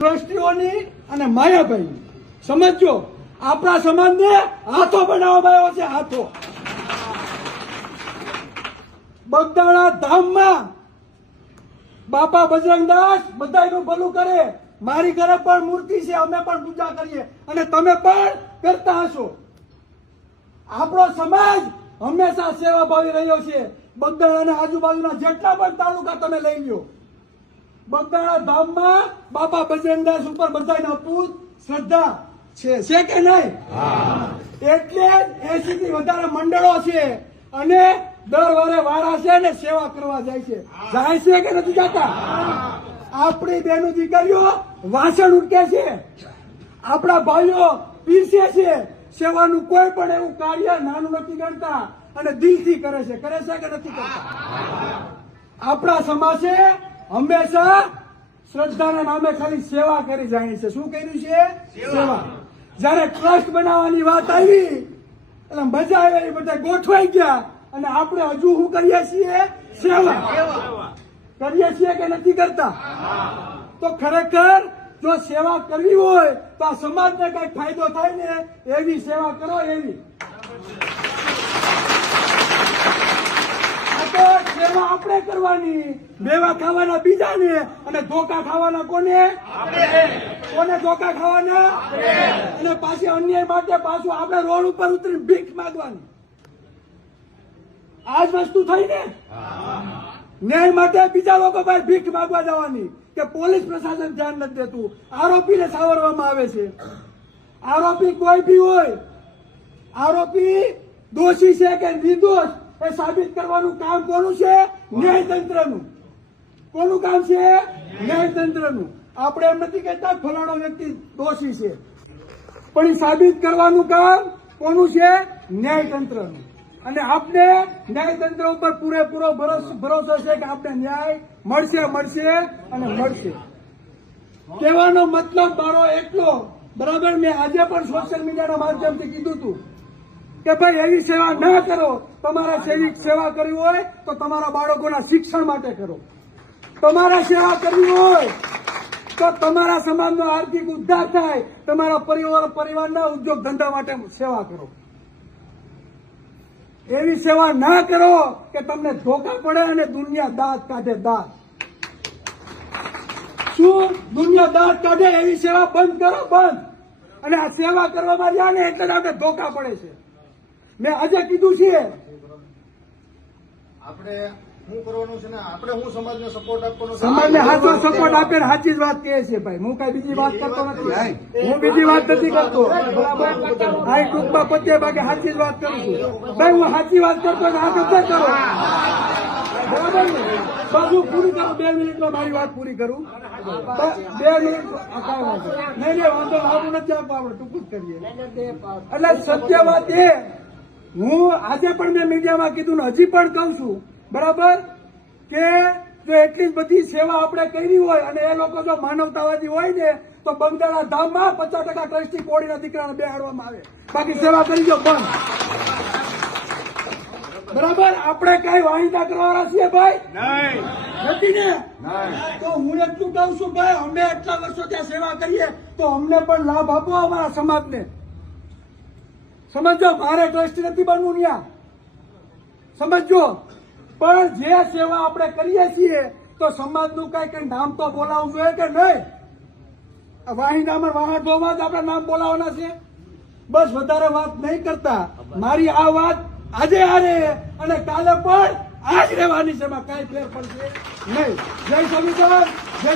ટ્રસ્ટીઓની અને માયાભાઈ સમજો, આપણા સમાજને હાથો બનાવવામાં આવ્યો છે. હાથો બગદાણા ધામમાં બાપા બજરંગદાસ બધાનું ભલું કરે. મારી ઘરે પણ મૂર્તિ છે, અમે પણ પૂજા કરીએ અને તમે પણ કરતા હશો. આપણો સમાજ હંમેશા સેવાભાવી રહ્યો છે. બગદાણા આજુબાજુના જેટલા પણ તાલુકા તમે લઈ લો, બગદાણા ધામમાં બાપા બજરંગદાસ ઉપર બધાના પૂત શ્રદ્ધા છે કે નહીં? એટલે 80 થી વધારે મંડળો છે અને દર વારે વાળા છે ને સેવા કરવા જાય છે. જાય છે કે નથી જતા? આપણી બહેનો દીકરીઓ વાસણ ઉટકે છે, આપણા ભાઈઓ પીરસે છે. સેવાનું કોઈ પણ એવું કાર્ય નાનું નથી ગણતા અને દિલથી કરે છે. કરે છે કે નથી કરતા? આપણા સમાજે હંમેશા શ્રદ્ધાના નામે ખાલી સેવા કરી જાય છે. શું કર્યું છે? સેવા. જયારે ટ્રસ્ટ બનાવવાની વાત આવી એટલે મજા આવી, બધા ગોઠવાઈ ગયા અને આપણે હજુ શું કરીએ છીએ? સેવા કરીએ છીએ કે નથી કરતા? તો ખરેખર જો સેવા કરવી હોય તો આ સમાજને કઈ ફાયદો થાય ને એવી સેવા કરો. એવી સેવા આપણે કરવાની, મેવા ખાવાના બીજાને અને ધોકા ખાવાના કોને? કોને ધોકા ખાવાના? અને પાછી અન્યાય માટે પાછું આપણે રોડ ઉપર ઉતરીને ભીખ માંગવાની. આ જ વસ્તુ થઈ ને. ન્યાય માટે બીજા લોકો પાસે ભીખ માંગવા જવાની કે પોલીસ પ્રશાસન ધ્યાન નથી દેતું. આરોપીને સાવરવામાં આવે છે. આરોપી કોઈ બી હોય, આરોપી દોષી છે કે નિર્દોષ એ સાબિત કરવાનું કામ કોનું છે? ન્યાયતંત્રનું. કોનું કામ છે? ન્યાયતંત્રનું. આપણે એમ નથી કહેતા ફલાણો વ્યક્તિ દોષી છે, પણ એ સાબિત કરવાનું કામ કોનું છે? ન્યાયતંત્રનું. અને આપણે ન્યાયતંત્ર ઉપર પૂરેપૂરો ભરોસો છે કે આપણે ન્યાય મળશે અને મળશે. કહેવાનો મતલબ મારો એટલો, બરાબર, મેં આજે પણ સોશિયલ મીડિયાના માધ્યમથી કીધું હતું કે ભાઈ એવી સેવા ના કરો. તમારા સેવિક સેવા કરવી હોય તો તમારા બાળકોના શિક્ષણ માટે કરો. તમારા સેવા કરવી હોય તો તમારા સમાજનો આર્થિક ઉદ્ધાર થાય. તમારા પરિવારના ઉદ્યોગ ધંધા માટે સેવા કરો. એવી સેવા ના કરો કે તમને ધોકા પડે અને દુનિયા દાંત કાઢે. દાંત શું? દુનિયા દાંત કાઢે. એવી સેવા બંધ કરો, બંધ. અને આ સેવા કરવામાં જાય ને એટલે આપણે ધોકા પડે છે. મેં આજે કીધું છે આપણે શું કરવાનું છે ને, આપણે હું સમાજને સપોર્ટ આપવાનો. સમાજને સાચો સપોર્ટ આપે, સાચી જ વાત કહે છે ભાઈ. હું કઈ બીજી વાત કરતો નથી. હું બીજી વાત નથી કરતો. આ ટૂંકમાં પતે બાકી સાચી જ વાત કરું છું ભાઈ. હું સાચી વાત કરતો આ બધા કરો, બરાબર ને? બસ હું પૂરી કરું. 2 મિનિટમાં મારી વાત પૂરી કરું. 2 મિનિટ નહીં વાંધો આવું નથી આપવા, આપણે ટૂંકું જ કરીએ. એટલે સત્ય વાત એ, હું આજે પણ મેં મીડિયામાં કીધું ને હજી પણ કહું છું, બરાબર, કે જો એટલી જ બધી સેવા આપણે કરી હોય અને એ લોકો જો માનવતાવાદી હોય ને તો બગદાણા ધામમાં 50% ટ્રસ્ટી કોળીના દીકરાને બેહાડવામાં આવે. બાકી સેવા કરી દો બંધ. બરાબર? આપણે કઈ વાહિદા કરવાના છીએ ભાઈ? નથી ને? તો હું એટલું કહું છું ભાઈ, અમે એટલા વર્ષો ત્યાં સેવા કરીએ તો અમને પણ લાભ આપો અમારા સમાજને. સમજો, મારે ટ્રસ્ટી નથી બનવું ત્યાં, સમજો. પણ જે સેવા આપણે કરીએ છીએ તો સમાજનું કઈ નામ તો બોલાવવું જોઈએ કે નહીં? વાહિદામાં વાહન ધોવામાં જ આપણે નામ બોલાવવાના છે. બસ વધારે વાત નહીં કરતા. મારી આ વાત આજે આરે અને કાલે પણ આજ રહેવાની છે. એમાં કઈ ફેર પડશે નહીં. જય સંવિધાન, જય